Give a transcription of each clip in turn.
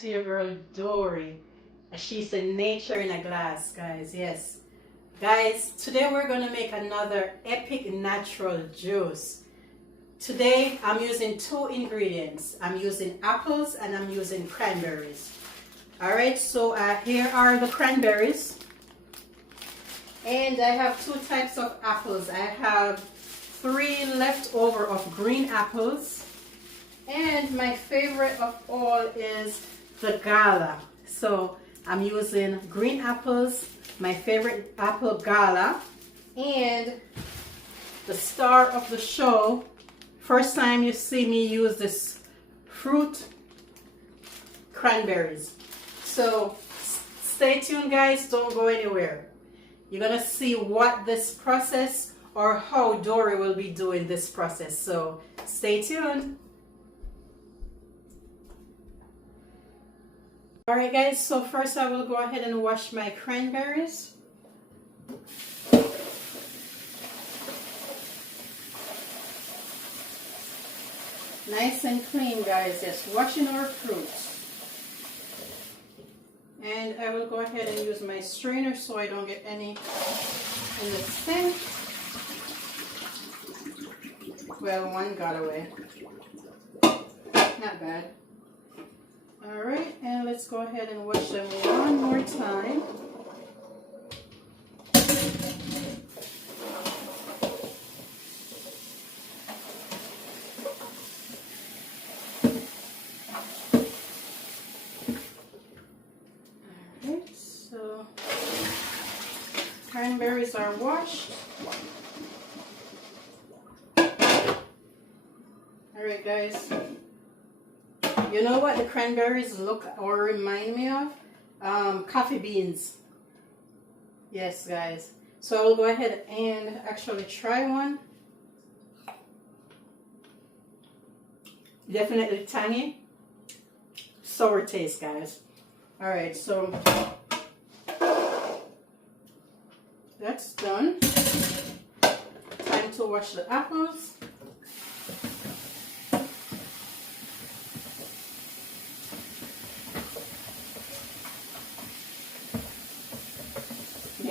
to your girl Dory. She's in nature in a glass, guys. Yes. Guys, today we're going to make another epic natural juice. Today I'm using two ingredients. I'm using apples and I'm using cranberries. Alright, so here are the cranberries. And I have two types of apples. I have 3 leftover of green apples. And my favorite of all is the Gala. So I'm using green apples, my favorite apple Gala, and the star of the show. First time you see me use this fruit cranberries. So stay tuned, guys, don't go anywhere. You're gonna see what this process or how Dory will be doing this process. So stay tuned. Alright guys, so first I will go ahead and wash my cranberries. Nice and clean, guys, yes, washing our fruits. And I will go ahead and use my strainer so I don't get any in the sink. Well, one got away. Not bad. Alright, and let's go ahead and wash them one more time. Alright, so cranberries are washed. Alright guys. You know what the cranberries look or remind me of? Coffee beans. Yes, guys. So I will go ahead and actually try one. Definitely tangy. Sour taste, guys. Alright, so that's done. Time to wash the apples.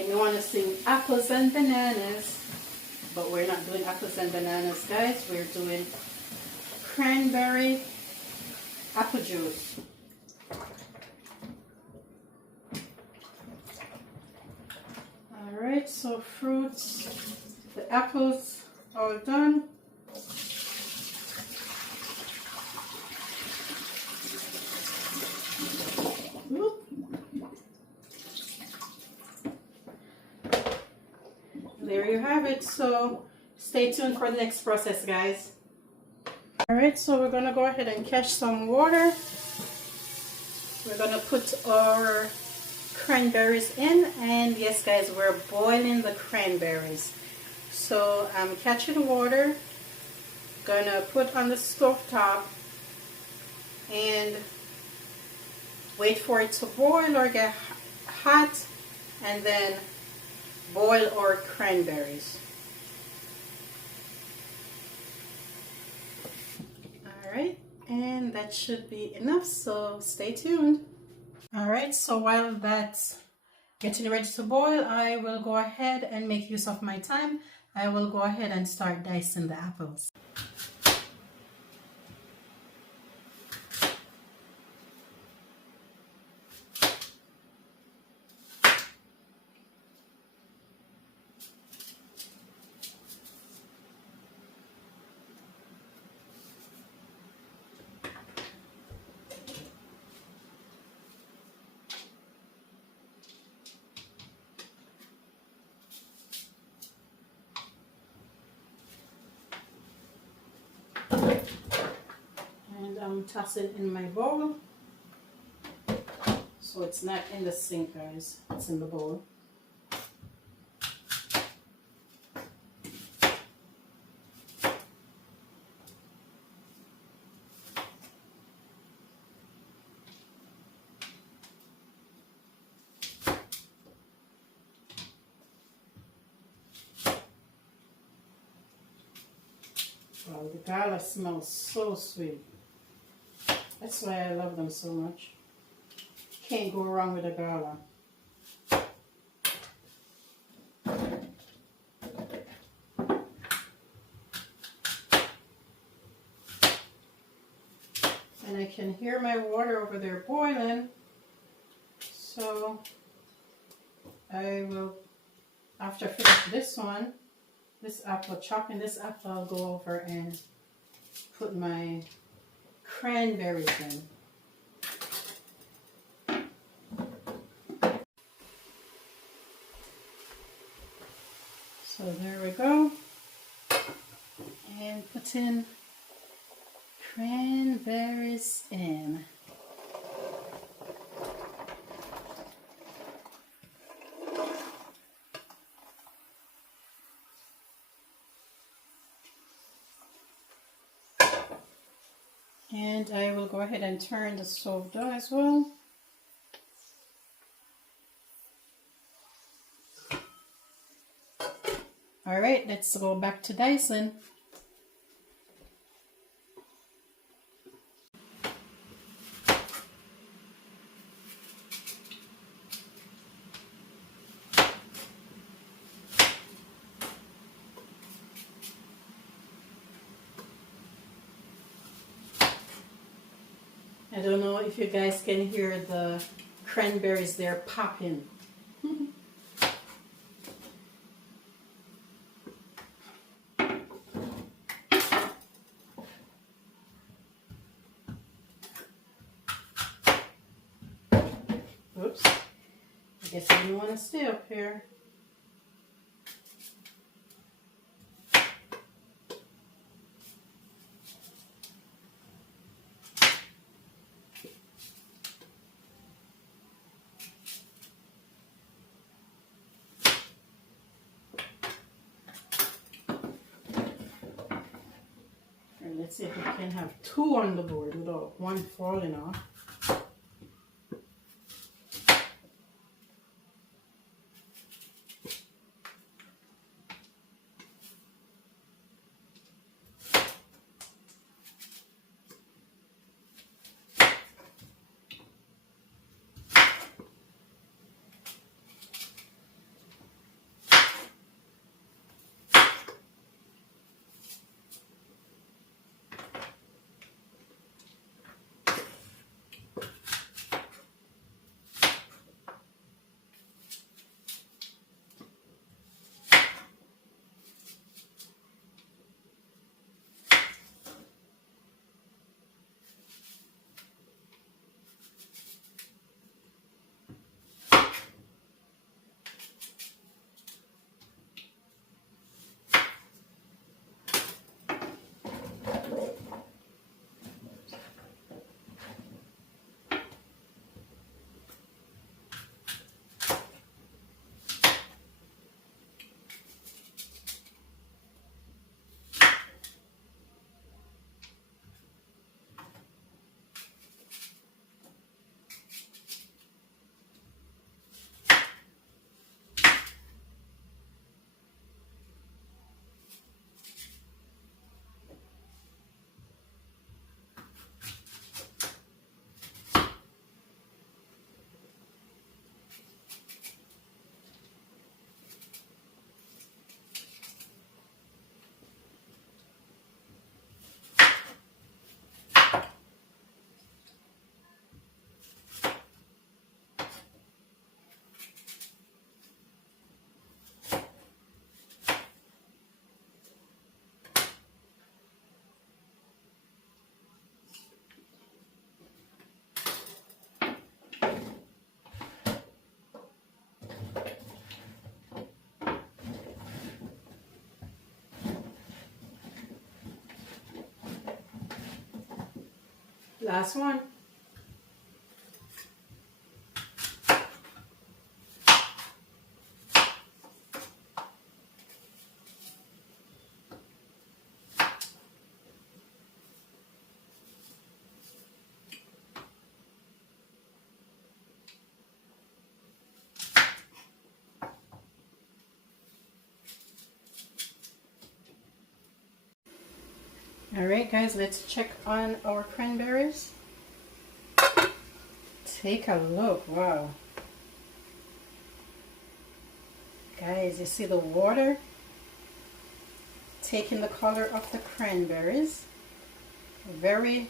You want to sing apples and bananas, but we're not doing apples and bananas, guys. We're doing cranberry apple juice. Alright, so fruits, the apples all done. There you have it. So stay tuned for the next process, guys. Alright, so we're going to go ahead and catch some water. We're going to put our cranberries in, and yes guys, we're boiling the cranberries. So I'm catching water, gonna put on the stove top and wait for it to boil or get hot, and then boil our cranberries. Alright, and that should be enough, so stay tuned. Alright, so while that's getting ready to boil, I will go ahead and make use of my time. I will go ahead and start dicing the apples. And I'm tossing in my bowl, so it's not in the sink, guys, it's in the bowl. Wow, the garlic smells so sweet. That's why I love them so much. Can't go wrong with a gala. And I can hear my water over there boiling. So I will, after I finish this one, this apple, chopping this apple, I'll go over and put my cranberries in. So there we go. And put in cranberries in. And I will go ahead and turn the stove down as well. All right, let's go back to dicing. I don't know if you guys can hear the cranberries there popping. Oops, I guess I didn't want to stay up here. Right, let's see if we can have two on the board without one falling off. Last one. All right, guys, let's check on our cranberries. Take a look. Wow. Guys, you see the water taking the color of the cranberries. Very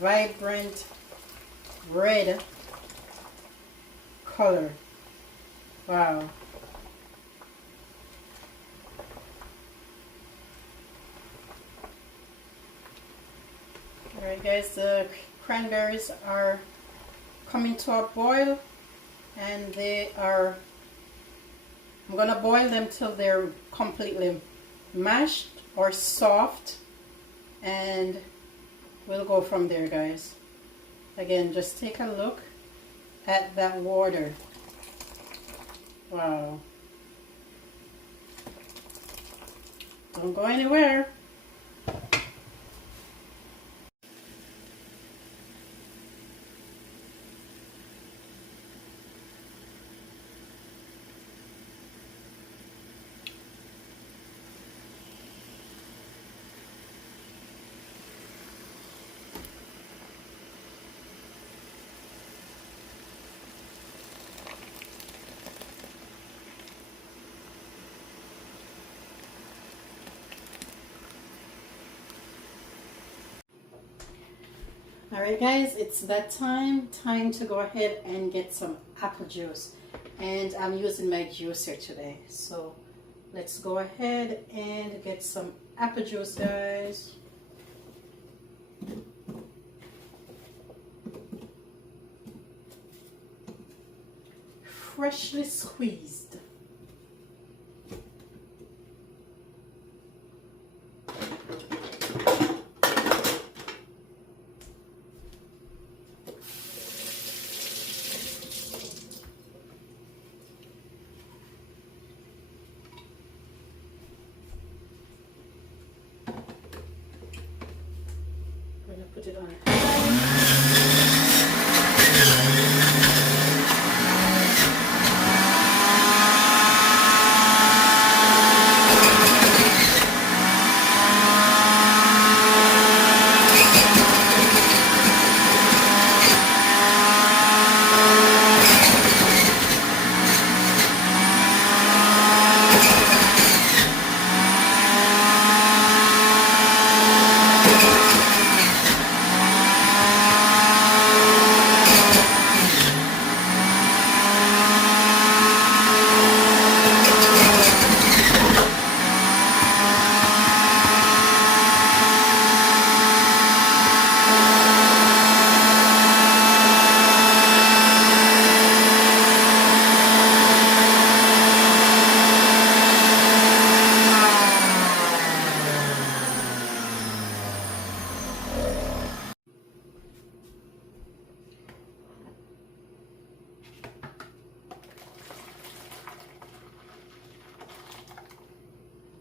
vibrant red color. Wow. Alright guys, the cranberries are coming to a boil, and I'm gonna boil them till they're completely mashed or soft, and we'll go from there, guys. Again, just take a look at that water. Wow. Don't go anywhere. Alright guys, it's that time to go ahead and get some apple juice, and I'm using my juicer today. So let's go ahead and get some apple juice, guys. Freshly squeezed. Put it on.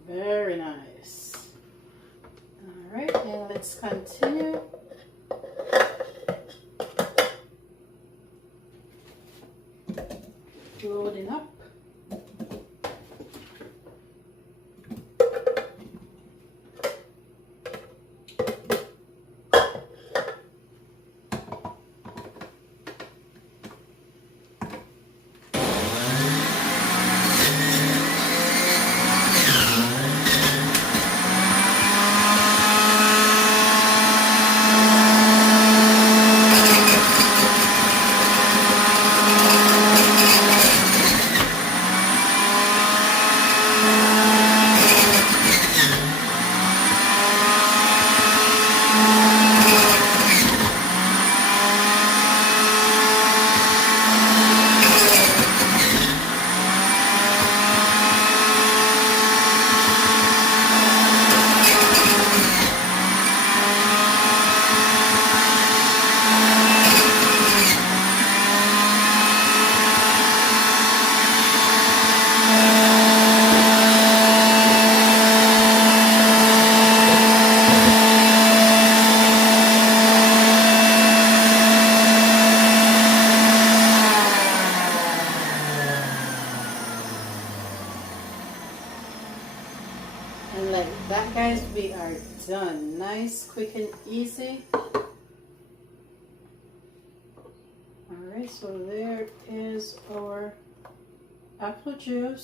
Very nice. All right, and let's continue. Loading up. And like that, guys, we are done. Nice, quick and easy. So there is our apple juice.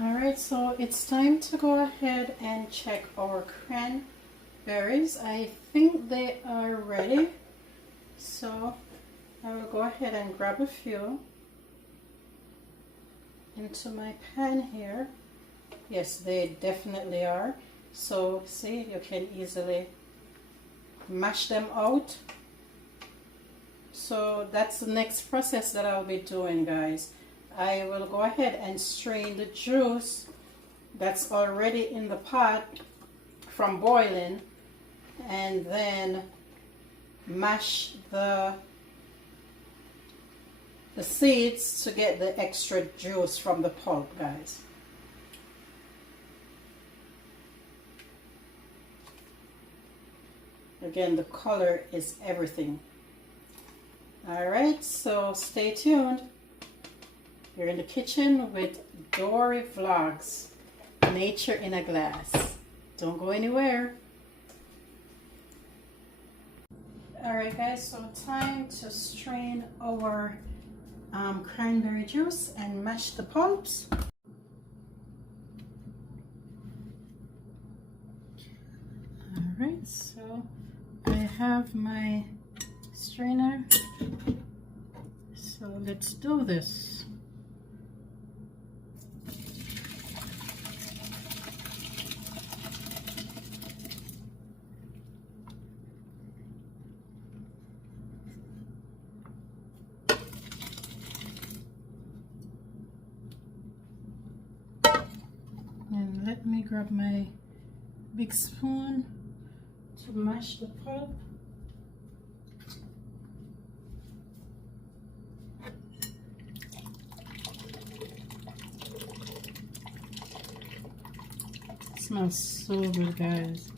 Alright, so it's time to go ahead and check our cranberries. I think they are ready. So I will go ahead and grab a few into my pan here. Yes, they definitely are. So see, you can easily mash them out. So that's the next process that I'll be doing, guys. I will go ahead and strain the juice that's already in the pot from boiling, and then mash the seeds to get the extra juice from the pulp, guys. Again, the color is everything. Alright, so stay tuned. You're in the kitchen with Dory Vlogs, Nature in a Glass. Don't go anywhere. Alright guys, so time to strain our cranberry juice and mash the pulps. Alright, so I have my strainer. So let's do this. And let me grab my big spoon to mash the pulp. It smells so good, guys.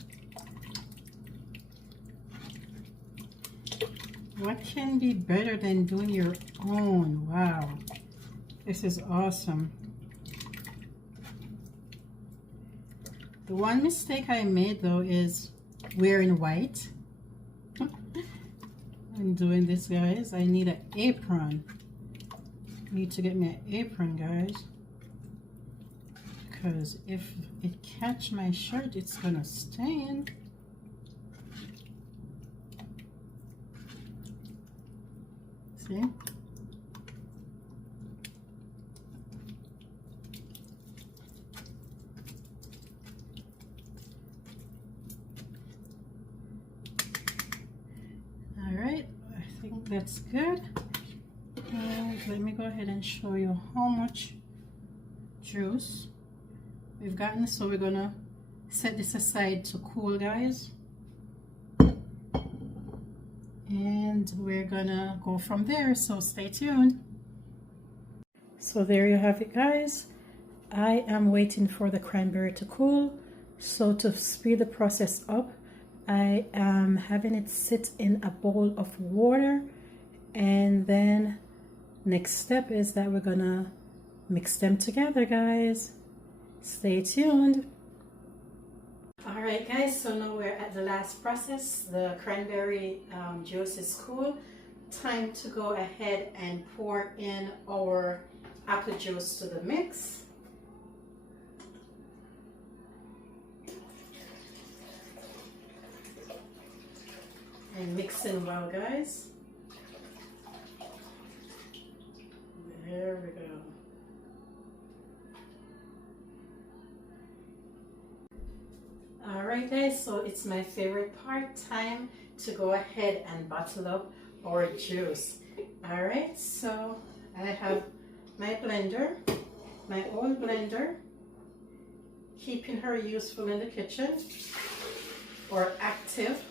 What can be better than doing your own? Wow, this is awesome. The one mistake I made though is wearing white. I'm doing this, guys. I need an apron. Need to get me an apron, guys, because if it catch my shirt, it's gonna stain. See? Alright, I think that's good. And let me go ahead and show you how much juice we've gotten. So we're gonna set this aside to cool, guys, and we're gonna go from there, so stay tuned. So there you have it, guys. I am waiting for the cranberry to cool. So to speed the process up, I am having it sit in a bowl of water, and then next step is that we're gonna mix them together, guys. Stay tuned. All right, guys, so now we're at the last process. The cranberry juice is cool. Time to go ahead and pour in our apple juice to the mix. And mix in well, guys. There we go. Alright guys, so it's my favorite part. Time to go ahead and bottle up our juice. Alright, so I have my blender, my old blender, keeping her useful in the kitchen, or active.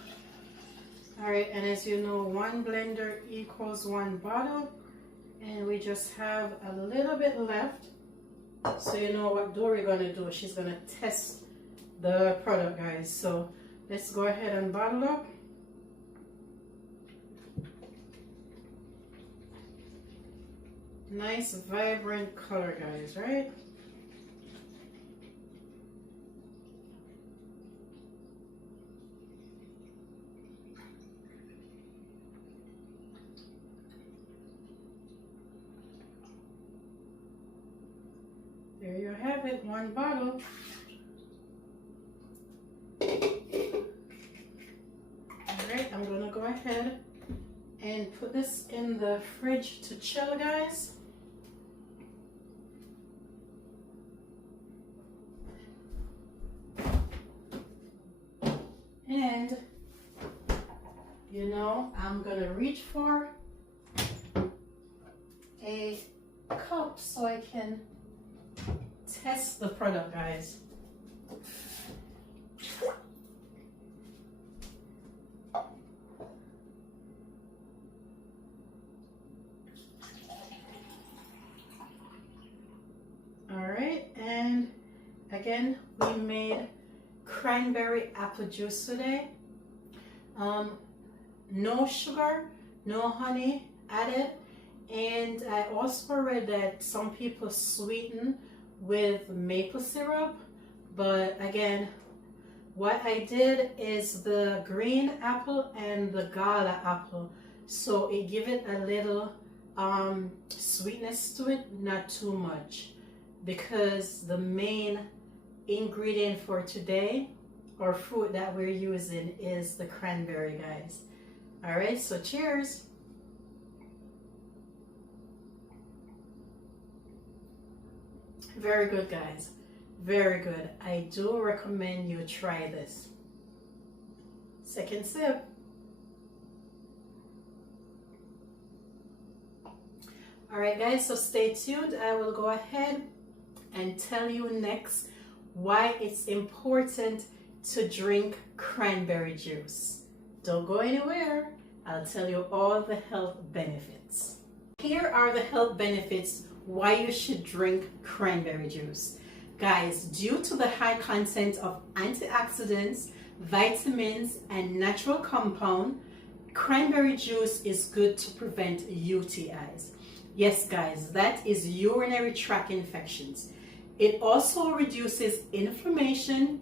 Alright, and as you know, one blender equals one bottle, and we just have a little bit left. So you know what Dory gonna do? She's gonna test the product, guys. So let's go ahead and bottle up. Nice vibrant color, guys, right? you have it, one bottle. Alright, I'm gonna go ahead and put this in the fridge to chill, guys. And you know, I'm gonna reach for a cup so I can test the product, guys. Alright, and again, we made cranberry apple juice today. No sugar, no honey added. And I also read that some people sweeten with maple syrup, but again, what I did is the green apple and the gala apple, so it give it a little sweetness to it, not too much, because the main ingredient for today, or fruit that we're using, is the cranberry, guys. All right, so cheers. Very good, guys. Very good. I do recommend you try this. Second sip. All right, guys, so stay tuned. I will go ahead and tell you next why it's important to drink cranberry juice. Don't go anywhere. I'll tell you all the health benefits. Here are the health benefits why you should drink cranberry juice. Guys, due to the high content of antioxidants, vitamins, and natural compound, cranberry juice is good to prevent UTIs. Yes, guys, that is urinary tract infections. It also reduces inflammation.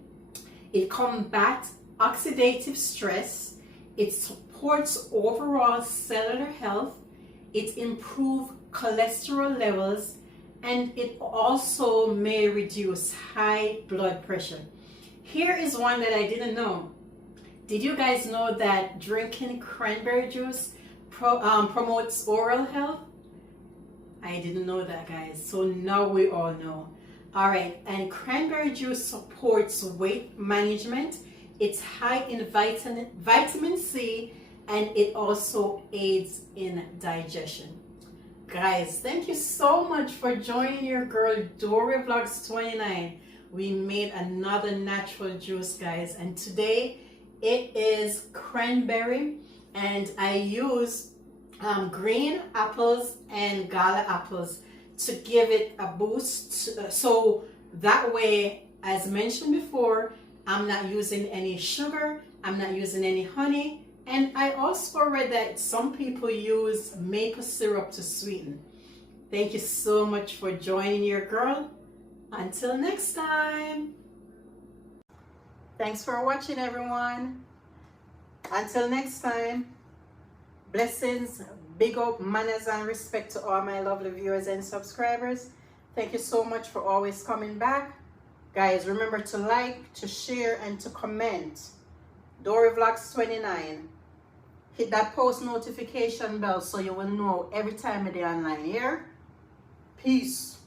It combats oxidative stress. It supports overall cellular health. It improves cholesterol levels, and it also may reduce high blood pressure. Here is one that I didn't know. Did you guys know that drinking cranberry juice promotes oral health? I didn't know that, guys. So now we all know. All right, and cranberry juice supports weight management. It's high in vitamin C, and it also aids in digestion. Guys, thank you so much for joining your girl Dory Vlogs 29. We made another natural juice, guys, and today it is cranberry, and I use green apples and gala apples to give it a boost, so that way, as mentioned before, I'm not using any sugar, I'm not using any honey. And I also read that some people use maple syrup to sweeten. Thank you so much for joining your girl. Until next time. Thanks for watching, everyone. Until next time. Blessings, big up, manners, and respect to all my lovely viewers and subscribers. Thank you so much for always coming back. Guys, remember to like, to share, and to comment. Dory Vlogs 29. Hit that post notification bell so you will know every time I do online here. Peace.